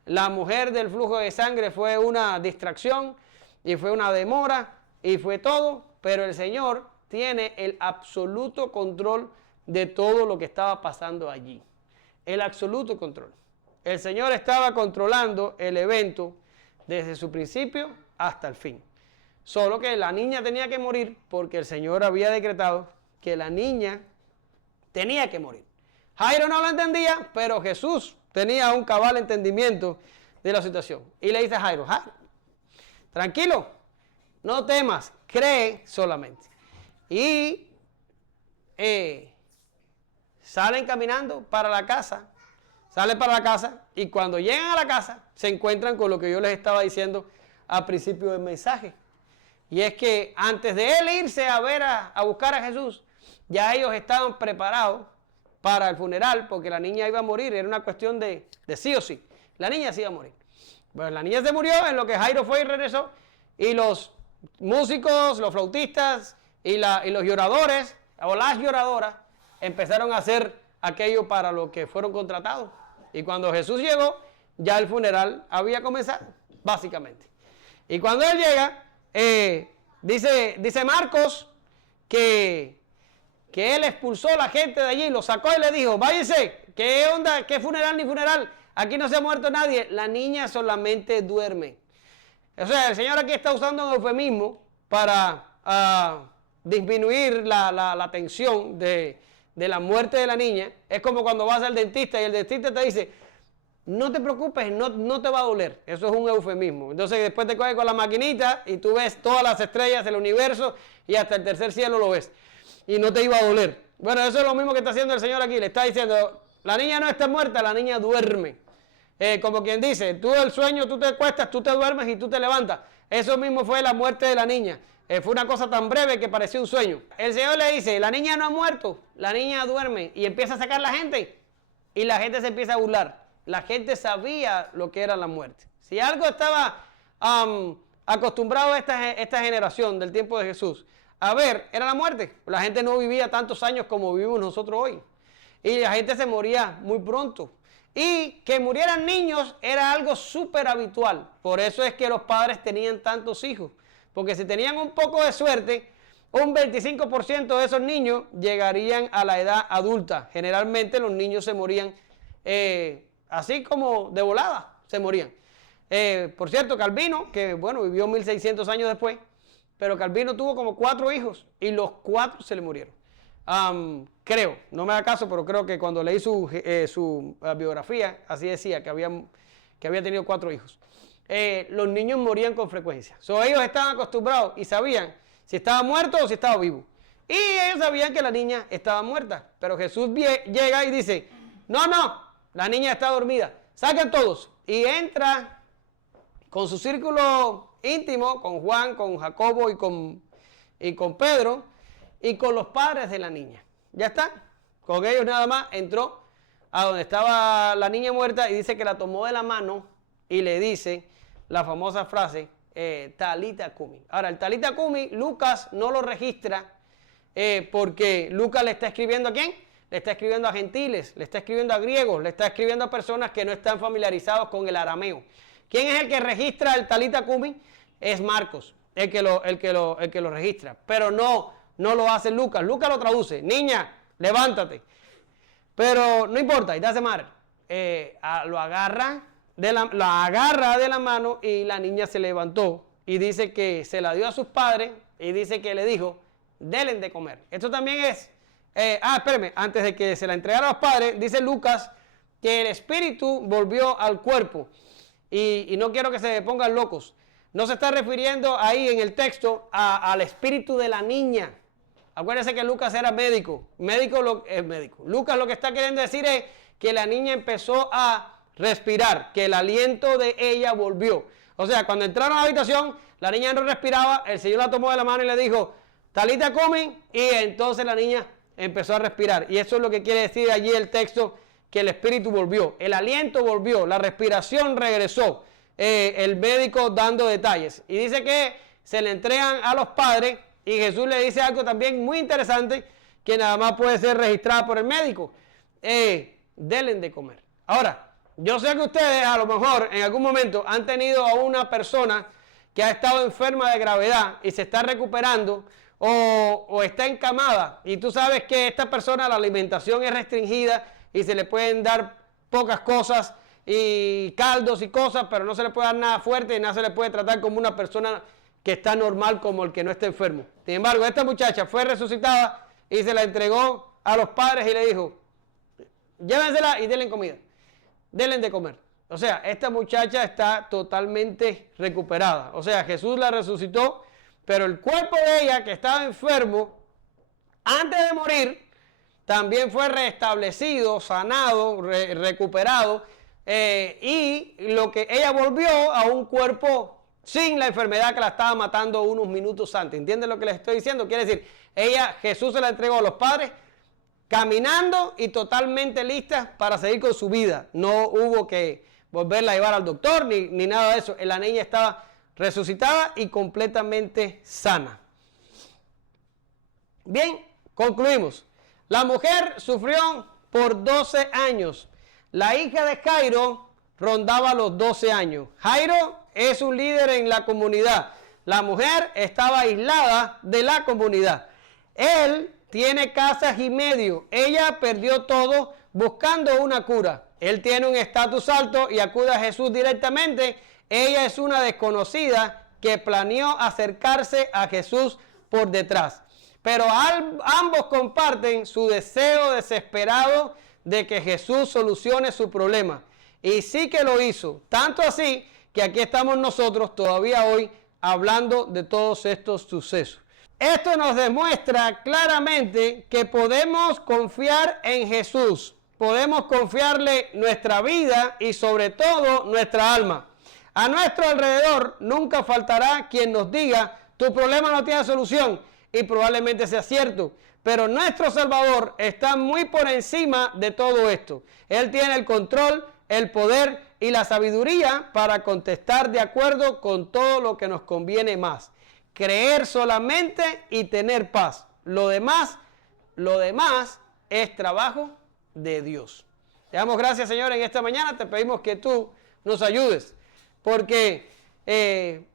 la mujer del flujo de sangre fue una distracción y fue una demora y fue todo, pero el Señor tiene el absoluto control de todo lo que estaba pasando allí. El absoluto control. El Señor estaba controlando el evento desde su principio hasta el fin. Solo que la niña tenía que morir porque el Señor había decretado que la niña tenía que morir. Jairo no lo entendía, pero Jesús tenía un cabal entendimiento de la situación. Y le dice a Jairo, Jairo, tranquilo, no temas, cree solamente. Y salen caminando para la casa, salen para la casa y cuando llegan a la casa se encuentran con lo que yo les estaba diciendo al principio del mensaje. Y es que antes de él irse a ver a buscar a Jesús, ya ellos estaban preparados para el funeral porque la niña iba a morir, era una cuestión de sí o sí. La niña sí iba a morir. Bueno, la niña se murió en lo que Jairo fue y regresó y los músicos, los flautistas y los lloradores o las lloradoras empezaron a hacer aquello para lo que fueron contratados. Y cuando Jesús llegó, ya el funeral había comenzado, básicamente. Y cuando él llega, dice Marcos que él expulsó a la gente de allí, lo sacó y le dijo, váyase, ¿qué onda? ¿Qué funeral ni funeral? Aquí no se ha muerto nadie, la niña solamente duerme. O sea, el Señor aquí está usando un eufemismo para disminuir la tensión de la muerte de la niña. Es como cuando vas al dentista y el dentista te dice, no te preocupes, no te va a doler. Eso es un eufemismo. Entonces después te coges con la maquinita y tú ves todas las estrellas del universo y hasta el tercer cielo lo ves. Y no te iba a doler. Bueno, eso es lo mismo que está haciendo el Señor aquí. Le está diciendo, la niña no está muerta, la niña duerme. Como quien dice, tú el sueño, tú te acuestas, tú te duermes y tú te levantas. Eso mismo fue la muerte de la niña. Fue una cosa tan breve que parecía un sueño. El Señor le dice, la niña no ha muerto, la niña duerme. Y empieza a sacar la gente. Y la gente se empieza a burlar. La gente sabía lo que era la muerte. Si algo estaba acostumbrado a esta generación del tiempo de Jesús a ver, era la muerte. La gente no vivía tantos años como vivimos nosotros hoy. Y la gente se moría muy pronto. Y que murieran niños era algo súper habitual. Por eso es que los padres tenían tantos hijos. Porque si tenían un poco de suerte, un 25% de esos niños llegarían a la edad adulta. Generalmente los niños se morían así como de volada, se morían. Por cierto, Calvino, que bueno, vivió 1600 años después, pero Calvino tuvo como 4 hijos y los 4 se le murieron. Creo, no me da caso, pero creo que cuando leí su biografía, así decía, que había tenido 4 hijos. Los niños morían con frecuencia. Ellos estaban acostumbrados y sabían si estaba muerto o si estaba vivo. Y ellos sabían que la niña estaba muerta. Pero Jesús llega y dice, no, la niña está dormida. Saquen todos. Y entra con su círculo íntimo, con Juan, con Jacobo y con Pedro, y con los padres de la niña. Ya está. Con ellos nada más entró a donde estaba la niña muerta y dice que la tomó de la mano y le dice la famosa frase, Talita Cumi. Ahora, el Talita Cumi, Lucas no lo registra porque Lucas le está escribiendo ¿a quién? Le está escribiendo a gentiles, le está escribiendo a griegos, le está escribiendo a personas que no están familiarizados con el arameo. ¿Quién es el que registra el Talita Cumi? Es Marcos, el que lo registra. Pero no lo hace Lucas. Lucas lo traduce. Niña, levántate. Pero no importa, y te hace mal. La agarra de la mano y la niña se levantó. Y dice que se la dio a sus padres y dice que le dijo, denle de comer. Esto también es... espérame, antes de que se la entregara a los padres, dice Lucas que el espíritu volvió al cuerpo. Y no quiero que se pongan locos. No se está refiriendo ahí en el texto al espíritu de la niña. Acuérdense que Lucas era médico. Médico es médico. Lucas lo que está queriendo decir es que la niña empezó a respirar, que el aliento de ella volvió. O sea, cuando entraron a la habitación, la niña no respiraba, el Señor la tomó de la mano y le dijo, Talita Cumi, y entonces la niña empezó a respirar. Y eso es lo que quiere decir allí el texto, que el espíritu volvió, el aliento volvió, la respiración regresó. El médico dando detalles. Y dice que se le entregan a los padres y Jesús le dice algo también muy interesante que nada más puede ser registrado por el médico. Denle de comer. Ahora, yo sé que ustedes a lo mejor en algún momento han tenido a una persona que ha estado enferma de gravedad y se está recuperando o está encamada y tú sabes que esta persona la alimentación es restringida y se le pueden dar pocas cosas y caldos y cosas, pero no se le puede dar nada fuerte y nada se le puede tratar como una persona que está normal como el que no está enfermo. Sin embargo, esta muchacha fue resucitada y se la entregó a los padres y le dijo, llévensela y denle comida, denle de comer. O sea, esta muchacha está totalmente recuperada. O sea, Jesús la resucitó pero el cuerpo de ella, que estaba enfermo, antes de morir, también fue restablecido, sanado, recuperado, y lo que ella volvió a un cuerpo sin la enfermedad que la estaba matando unos minutos antes. ¿Entienden lo que les estoy diciendo? Quiere decir, Jesús se la entregó a los padres caminando y totalmente lista para seguir con su vida. No hubo que volverla a llevar al doctor ni nada de eso. La niña estaba resucitada y completamente sana. Bien, concluimos. La mujer sufrió por 12 años. La hija de Jairo rondaba los 12 años. Jairo es un líder en la comunidad. La mujer estaba aislada de la comunidad. Él tiene casas y medio. Ella perdió todo buscando una cura. Él tiene un estatus alto y acude a Jesús directamente. Ella es una desconocida que planeó acercarse a Jesús por detrás. Pero ambos comparten su deseo desesperado de que Jesús solucione su problema. Y sí que lo hizo. Tanto así que aquí estamos nosotros todavía hoy hablando de todos estos sucesos. Esto nos demuestra claramente que podemos confiar en Jesús. Podemos confiarle nuestra vida y sobre todo nuestra alma. A nuestro alrededor nunca faltará quien nos diga, tu problema no tiene solución. Y probablemente sea cierto, pero nuestro Salvador está muy por encima de todo esto. Él tiene el control, el poder y la sabiduría para contestar de acuerdo con todo lo que nos conviene más. Creer solamente y tener paz. Lo demás es trabajo de Dios. Te damos gracias, Señor, en esta mañana. Te pedimos que tú nos ayudes, porque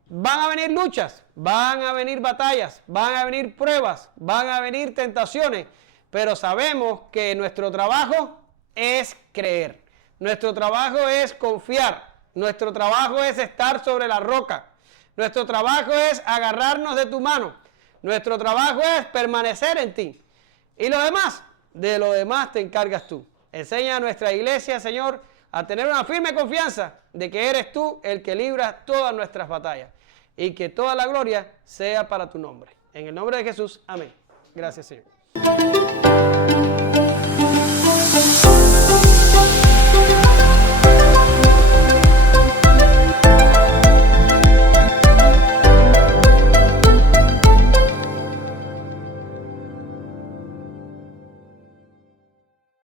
van a venir luchas, van a venir batallas, van a venir pruebas, van a venir tentaciones, pero sabemos que nuestro trabajo es creer, nuestro trabajo es confiar, nuestro trabajo es estar sobre la roca, nuestro trabajo es agarrarnos de tu mano, nuestro trabajo es permanecer en ti. Y de lo demás te encargas tú. Enseña a nuestra iglesia, Señor, a tener una firme confianza de que eres tú el que libra todas nuestras batallas. Y que toda la gloria sea para tu nombre. En el nombre de Jesús, amén. Gracias, Señor.